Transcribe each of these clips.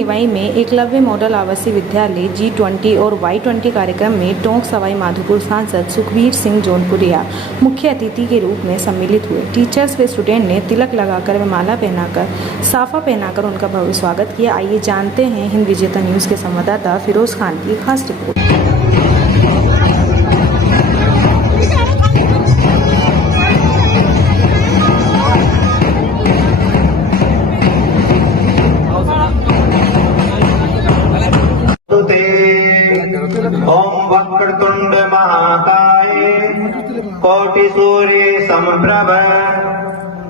निवाई में एकलव्य मॉडल आवासीय विद्यालय G20 और Y20 कार्यक्रम में टोंक सवाई माधोपुर सांसद सुखबीर सिंह जौनपुरिया मुख्य अतिथि के रूप में सम्मिलित हुए। टीचर्स व स्टूडेंट ने तिलक लगाकर व माला पहनाकर साफा पहनाकर उनका भव्य स्वागत किया। आइए जानते हैं हिंद विजेता न्यूज़ के संवाददाता फिरोज खान की खास रिपोर्ट। ओम वक्रतुंड महाकाय कोटि सूर्य समप्रभ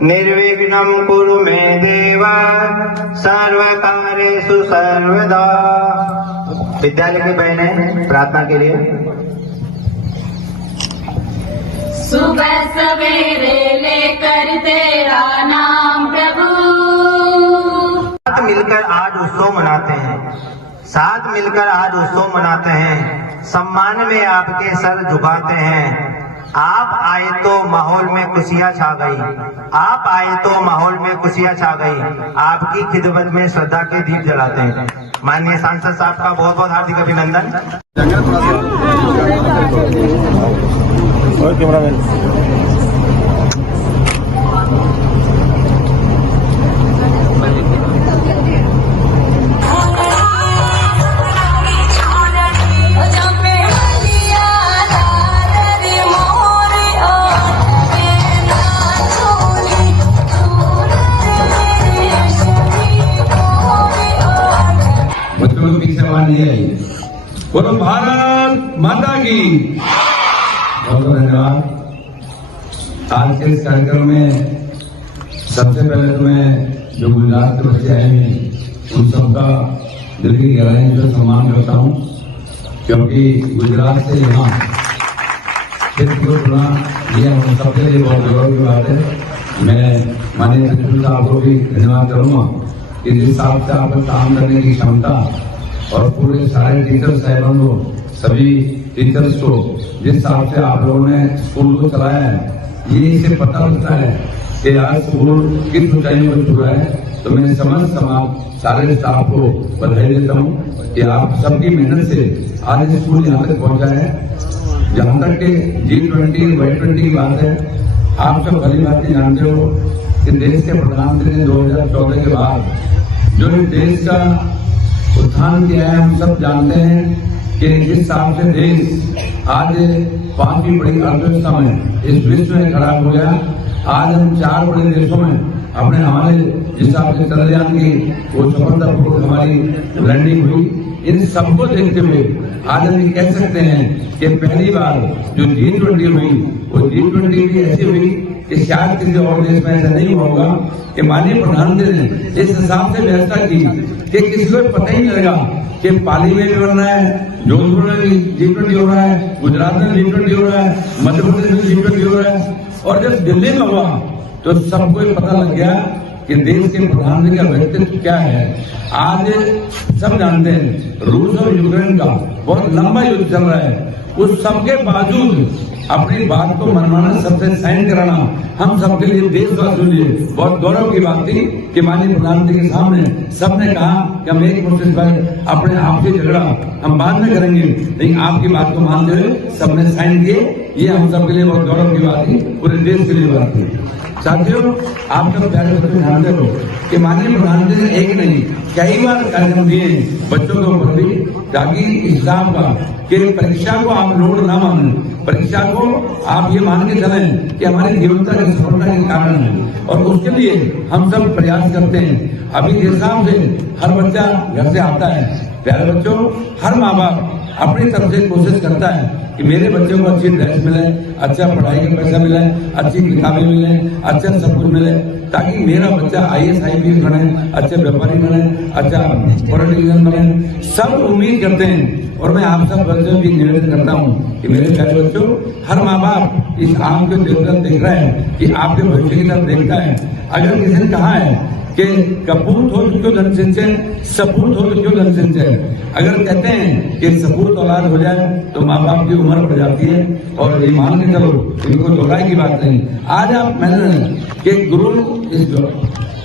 निर्विघ्नं कुरु मे देव सर्वकार्येषु सर्वदा। विद्यालय की बहनें प्रार्थना के लिए। सुबह सवेरे लेकर तेरा नाम प्रभु, साथ मिलकर आज उत्सव मनाते हैं, साथ मिलकर आज उत्सव मनाते हैं, सम्मान में आपके सर झुकाते हैं। आप आए तो माहौल में खुशियां छा गई, आप आए तो माहौल में खुशियां छा गई। आपकी खिदमत में श्रद्धा के दीप जलाते हैं। माननीय सांसद साहब का बहुत बहुत हार्दिक अभिनंदन। बोलो भारत माता की। बहुत बहुत धन्यवाद। आज के इस कार्यक्रम में सबसे पहले तो मैं जो गुजरात के बच्चे आए हैं उन सबका दिल की गहराई से सम्मान करता हूँ, क्योंकि गुजरात से यहाँ चुना यह हम सबके लिए बहुत गौरव की बात है। मैं माननीय प्रिंसिपल साहब को भी धन्यवाद करूँगा कि जिस हिसाब से आपको काम करने की क्षमता और पूरे सारे टीचर्स साहबान को, सभी टीचर्स को जिस हिसाब से आप लोगों ने स्कूल को चलाया है, ये इसे पता लगता है कि आज स्कूल किस ऊंचाई पर चुका है। तो मैं समस्त सारे स्टाफ को बधाई देता हूँ कि आप सबकी मेहनत से आज स्कूल यहाँ तक पहुंचा है। जहाँ तक के G20 Y20 की बात है, आप सब भली बात जानते हो कि देश के प्रधानमंत्री ने 2014 के बाद जो देश का उत्थान किया है, हम सब जानते हैं कि जिस हिसाब से देश आज 5वीं बड़ी अर्थव्यवस्था में इस विश्व में खड़ा हो गया। आज हम 4 बड़े देशों में हमारे जिस हिसाब से चंद्रयान की वो सफलतापूर्वक हमारी लैंडिंग हुई, इन सबको देखते हुए आज हम ये कह सकते हैं कि पहली बार जो G20 हुई वो G20 भी ऐसी हुई कि शायद किसी और देश में ऐसा नहीं होगा कि माननीय प्रधानमंत्री ने इस हिसाब से व्यवस्था की कि किसी को पता ही नहीं लगा कि पाली में भी बन रहा है, जोधपुर में भी G20 हो रहा है, गुजरात में G20 हो रहा है, मध्य प्रदेश में G20 हो रहा है। और जब दिल्ली में हुआ तो सबको पता लग गया कि देश के प्रधानमंत्री का व्यक्तित्व क्या है। आज सब जानते हैं रूस और यूक्रेन का बहुत लंबा युद्ध चल रहा है, उस सबके बावजूद अपनी बात को मनवाना, सबसे साइन कराना हम सबके लिए, देशवासियों के लिए बहुत गौरव की बात थी कि माननीय प्रधानमंत्री के सामने सबने कहा कि हम एक मुश्किल पर अपने आपसी झगड़ा हम बाद में करेंगे, लेकिन आपकी बात को मानते हुए सबने साइन किए। ये हम सबके लिए बहुत गौरव की बात थी, पूरे देश के लिए बात थी। साथियों, आप सब प्यारे बच्चे जानते हो कि माननीय प्रधानमंत्री ने एक नहीं कई बार कार्यक्रम दिए बच्चों के ऊपर भी, ताकि हिसाब का कि परीक्षा को आप लोड ना माने, परीक्षा को आप ये मान के चलें कि हमारी जीवनता की सफलता के कारण है, और उसके लिए हम सब प्रयास करते हैं। अभी जिस हिसाब से हर बच्चा घर से आता है, प्यारे बच्चों, हर माँ बाप अपनी तरफ से कोशिश करता है कि मेरे बच्चों को अच्छी ड्रेस मिले, अच्छा पढ़ाई का पैसा मिले, अच्छी किताबें मिले, अच्छा सब कुछ मिले, ताकि मेरा बच्चा IAS IPS बने, अच्छे व्यापारी बने, अच्छा पॉलिटिशियन बने। सब उम्मीद करते हैं, और मैं आप सब बच्चों की निवेदन करता हूँ कि मेरे प्यारे बच्चों, हर माँ बाप इस आम के देख रहे हैं कि आपके बच्चे की तरफ देखता है। अगर किसी ने कहा है कि कपूत हो तो क्यों धन सिंचय, सपूत हो तो क्यों धन सिंचय, अगर कहते हैं कि सपूत औलाद हो जाए तो माँ बाप की उम्र बढ़ जाती है, और ये मान के चलो इनको दोहराई की बात नहीं। आज आप मैंने कि गुरु इस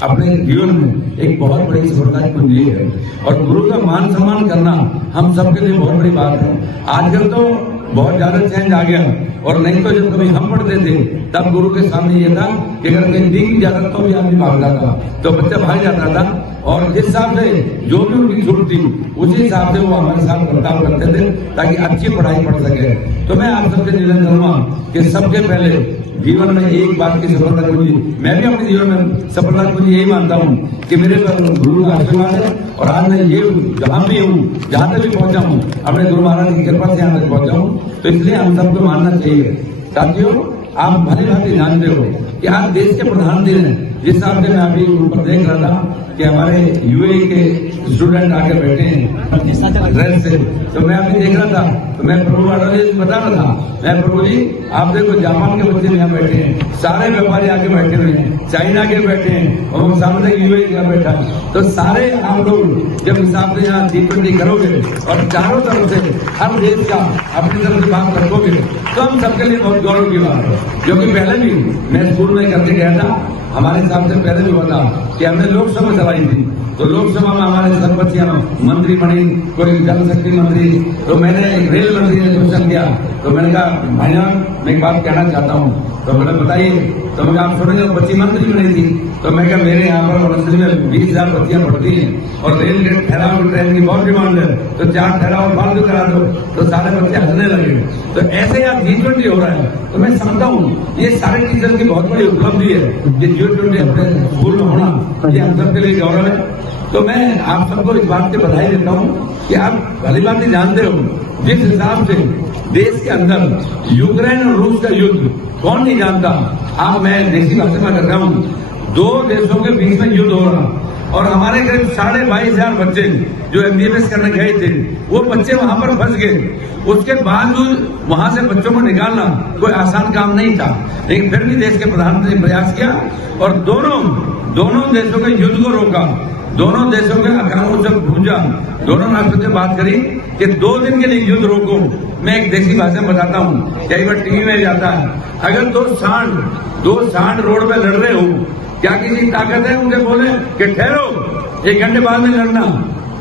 अपने जीवन में एक बहुत बड़ी सफलता की कुंजी है। और गुरु का मान सम्मान करना हम सबके लिए बहुत बड़ी बात है। आजकल तो बहुत ज्यादा चेंज आ गया, और नहीं तो जब कभी हम पढ़ते थे तब गुरु के सामने ये था कि अगर कहीं दी की इजाजत तो भी आदमी भागता था, तो बच्चा भाग जाता था, और जिस हिसाब से जो भी उनकी जरूरत थी उसी हिसाब से वो हमारे साथ बर्ताव करते थे ताकि अच्छी पढ़ाई पढ़ सके। तो मैं आप सबसे निवेदन करूंगा कि सबके पहले जीवन में एक बात की सफलता कुंजी, मैं भी अपने जीवन में सफलता कुंजी यही मानता हूँ कि मेरे पर गुरु का आशीर्वाद है, और आज मैं ये जहां भी हूँ, जहां तक भी पहुंचा हूँ, अपने गुरु महाराज की कृपा से यहाँ तक पहुंचा हूँ। तो इसलिए हम सबको मानना चाहिए। साथियों, आप भली भांति जानते हो कि आज देश के प्रधानमंत्री हैं। जिस हिसाब से मैं अभी ऊपर देख रहा था कि हमारे यूएई के स्टूडेंट आके बैठे हैं रेल से, तो मैं अभी देख रहा था, तो मैं प्रभु महाराज जी बता रहा था, मैं प्रभु जी आप देखो जापान के बच्चे यहाँ बैठे हैं, सारे व्यापारी आके बैठे हुए हैं, चाइना के बैठे हैं, और सामने यूएई का बैठा है। तो सारे आप लोग जब हिसाब से यहाँ G20 करोगे और चारों तरफ से हर देश का अपनी तरफ से बात रखोगे, तो हम सबके लिए बहुत गौरव की बात है। क्योंकि पहले भी मैं स्कूल में करके गया था, हमारे हिसाब से पहले भी हुआ था कि हमने लोकसभा चलाई थी, तो लोकसभा में हमारे सरपंच मंत्री बनी, कोई जल शक्ति मंत्री, तो मैंने रेल मंत्री ने क्वेश्चन किया, तो मैंने कहा भाई मैं एक बात कहना चाहता हूँ, तो मैंने बताइए, तो मैं आप सुनेंगे बच्ची मंत्री बनी थी, तो मैं क्या मेरे यहाँ पर मंत्री में 20,000 बच्चियां पढ़ती हैं, और रेल के ठहराव ट्रेन की बहुत डिमांड है, तो 4 ठहराव फालतू करा दो, तो सारे बच्चे हंसने लगे। तो ऐसे यार G20 हो रहा है, तो मैं समझता हूँ ये सारे टीचर की बहुत बड़ी उपलब्धि है कि G20 अपने स्कूल में होना, ये हम सबके लिए गौरव है। तो मैं आप सबको इस बात की बधाई देता हूँ कि आप भली बात ही जानते हो, जिस हिसाब से देश के अंदर यूक्रेन और रूस का युद्ध कौन नहीं जानता। आप मैं देसी भाषा में कर रहा हूँ, 2 देशों के बीच में युद्ध हो रहा, और हमारे करीब 22,500 बच्चे जो MBBS करने गए थे, वो बच्चे वहां पर फंस गए। उसके बावजूद वहां से बच्चों को निकालना कोई आसान काम नहीं था, लेकिन फिर भी देश के प्रधानमंत्री ने प्रयास किया, और दोनों देशों के युद्ध को रोका, दोनों देशों के अकालों से पूछा, दोनों राष्ट्रों से बात करी कि 2 दिन के लिए युद्ध रोको। मैं एक देसी भाषा में बताता हूँ, कई बार टीवी में जाता है, अगर 2 सांड रोड पे लड़ रहे हो, क्या किसी ताकत है उनके बोले कि ठहरो 1 घंटे बाद में लड़ना?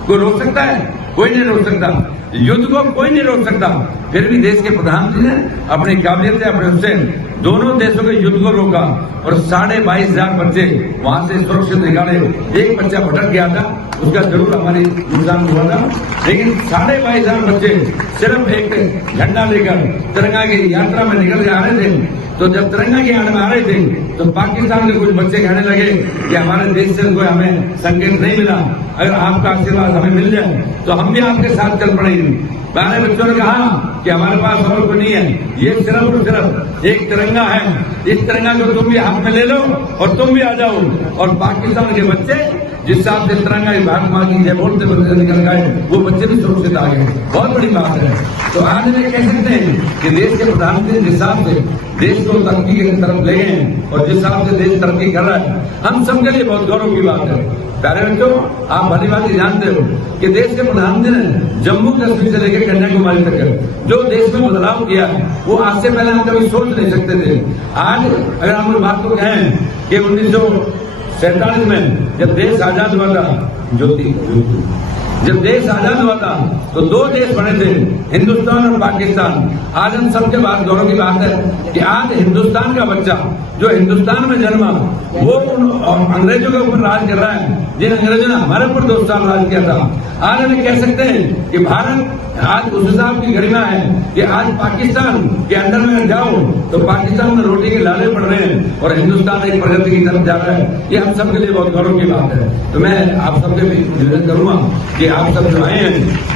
कोई रोक सकता है? कोई नहीं रोक सकता। युद्ध को कोई नहीं रोक सकता। फिर भी देश के प्रधानमंत्री ने अपनी काबिलियत से, अपने उससे दोनों देशों के युद्ध को रोका, और 22,500 बच्चे वहां से सुरक्षित निकाले। एक बच्चा भटक गया था, उसका जरूर हमारी नुकसान हुआ था, लेकिन 22,500 बच्चे सिर्फ एक झंडा लेकर तिरंगा की यात्रा में निकल के आ रहे थे। तो जब तिरंगा की आड़ में आ रहे थे, तो पाकिस्तान के कुछ बच्चे कहने लगे कि हमारे देश से कोई हमें संकेत नहीं मिला, अगर आपका आशीर्वाद हमें मिल जाए तो हम भी आपके साथ चल पड़ेंगे। पहले बच्चों ने कहा कि हमारे पास और कोई नहीं है, ये सिर्फ और सिर्फ एक तिरंगा है, इस तिरंगा को तुम भी हाथ में ले लो और तुम भी आ जाओ। और पाकिस्तान के बच्चे जिस हिसाब से तिरंगा भारत मां की जय बोलते बच्चे निकल गए, वो बच्चे भी सुरक्षित आ गए। बहुत बड़ी बात है। तो आज में कह सकते हैं कि देश के प्रधानमंत्री जिस हिसाब से देश को तरक्की की तरफ ले गए हैं, और जिस हिसाब से देश तरक्की कर रहा है, हम सबके लिए बहुत गौरव की बात है। प्यारे बच्चों, आप भली बात जानते हो कि देश के प्रधानमंत्री ने जम्मू कश्मीर से लेकर कन्याकुमारी तक जो देश में बदलाव किया है, वो आज से पहले हम कभी सोच नहीं सकते थे। आज अगर हम बात को कहें कि 1947 में जब देश आजाद हुआ था, जब देश आजाद हुआ था तो 2 देश बने थे, हिंदुस्तान और पाकिस्तान। आज हम सबके बाद गौरव की बात है कि आज हिंदुस्तान का बच्चा जो हिंदुस्तान में जन्मा, वो अंग्रेजों के ऊपर राज कर रहा है, जिन अंग्रेजों ने हमारे ऊपर 2 साल राज किया था। आज हमें कह सकते हैं कि भारत आज उस हिसाब की गरिमा है कि आज पाकिस्तान के अंदर में जाओ तो पाकिस्तान में रोटी के लाले पड़ रहे हैं, और हिंदुस्तान एक प्रगति की तरफ जा रहा है। ये हम सबके लिए बहुत गौरव की बात है। तो मैं आप सबके भी निवेदन करूंगा कि आप सब जो आए हैं,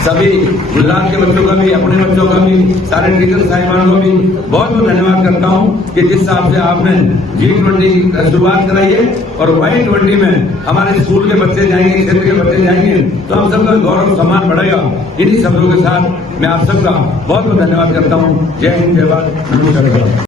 सभी गुजरात के बच्चों का भी, अपने बच्चों का भी, सारे टीचर साहिबान को भी बहुत बहुत धन्यवाद करता हूं कि जिस हिसाब से आपने G20 की शुरुआत कराई है, और Y20 में हमारे स्कूल के बच्चे जाएंगे, क्षेत्र के बच्चे जाएंगे, तो हम सबका गौरव सम्मान बढ़ेगा। इन्हीं शब्दों के साथ मैं आप सबका बहुत बहुत धन्यवाद करता हूं। जय हिंद, जय भारत, नमस्कार।